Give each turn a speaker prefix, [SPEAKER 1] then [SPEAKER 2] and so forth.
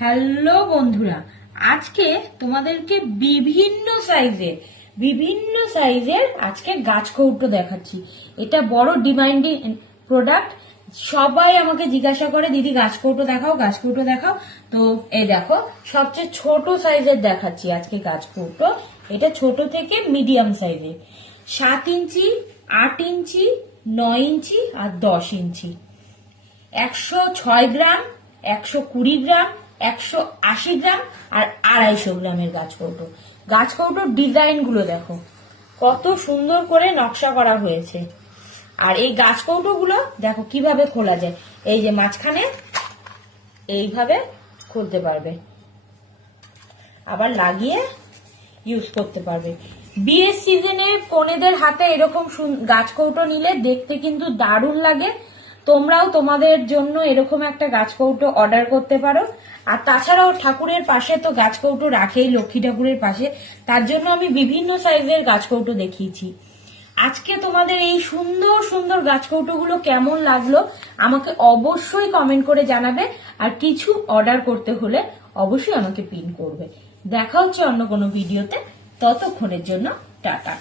[SPEAKER 1] Hello বন্ধুরা, আজকে তোমাদেরকে বিভিন্ন সাইজের বিভিন্ন সাইজের আজকে গাছ কৌটো দেখাচ্ছি। এটা বড় ডিমান্ডিং প্রোডাক্ট সবাই আমাকে জিজ্ঞাসা করে, দিদি, গাছ কৌটো দেখাও, গাছ কৌটো দেখাও? তো এই দেখো, সবচেয়ে ছোট সাইজের দেখাচ্ছি আজকে গাছ কৌটো। এটা ছোট থেকে মিডিয়াম সাইজের। সাত ইঞ্চি, আট ইঞ্চি, নয় ইঞ্চি আর দশ ইঞ্চি। একশো ছয় গ্রাম, একশো কুড়ি গ্রাম একশো আশি গ্রাম আর আড়াইশো গ্রামের গাছ কৌটো গাছ কৌটোর ডিজাইনগুলো দেখো, কত সুন্দর করে নকশা করা হয়েছে। আর এই গাছ কৌটো গুলো দেখো কীভাবে খোলা যায়, এই যে মাঝখানে এইভাবে খুলতে পারবে। আবার লাগিয়ে ইউজ করতে পারবে। বিয়ের সিজনে কনেদের হাতে এরকম গাছ কৌটো নিলে দেখতে কিন্তু দারুণ লাগে। তোমরাও তোমাদের জন্য এরকম একটা গাছ কৌটো অর্ডার করতে পারো। আর তাছাড়াও ঠাকুরের পাশে তো গাছ কৌটো রাখেই, লক্ষ্মী ঠাকুরের পাশে। তার জন্য আমি বিভিন্ন সাইজের গাছ কৌটো দেখিয়েছি। আজকে তোমাদের এই সুন্দর সুন্দর গাছ কৌটোগুলো কেমন লাগল, আমাকে অবশ্যই কমেন্ট করে জানাবে। আর কিছু অর্ডার করতে হলে অবশ্যই আমাকে পিন করবে। দেখা হচ্ছে অন্য কোনো ভিডিওতে ততক্ষণের জন্য টাটা।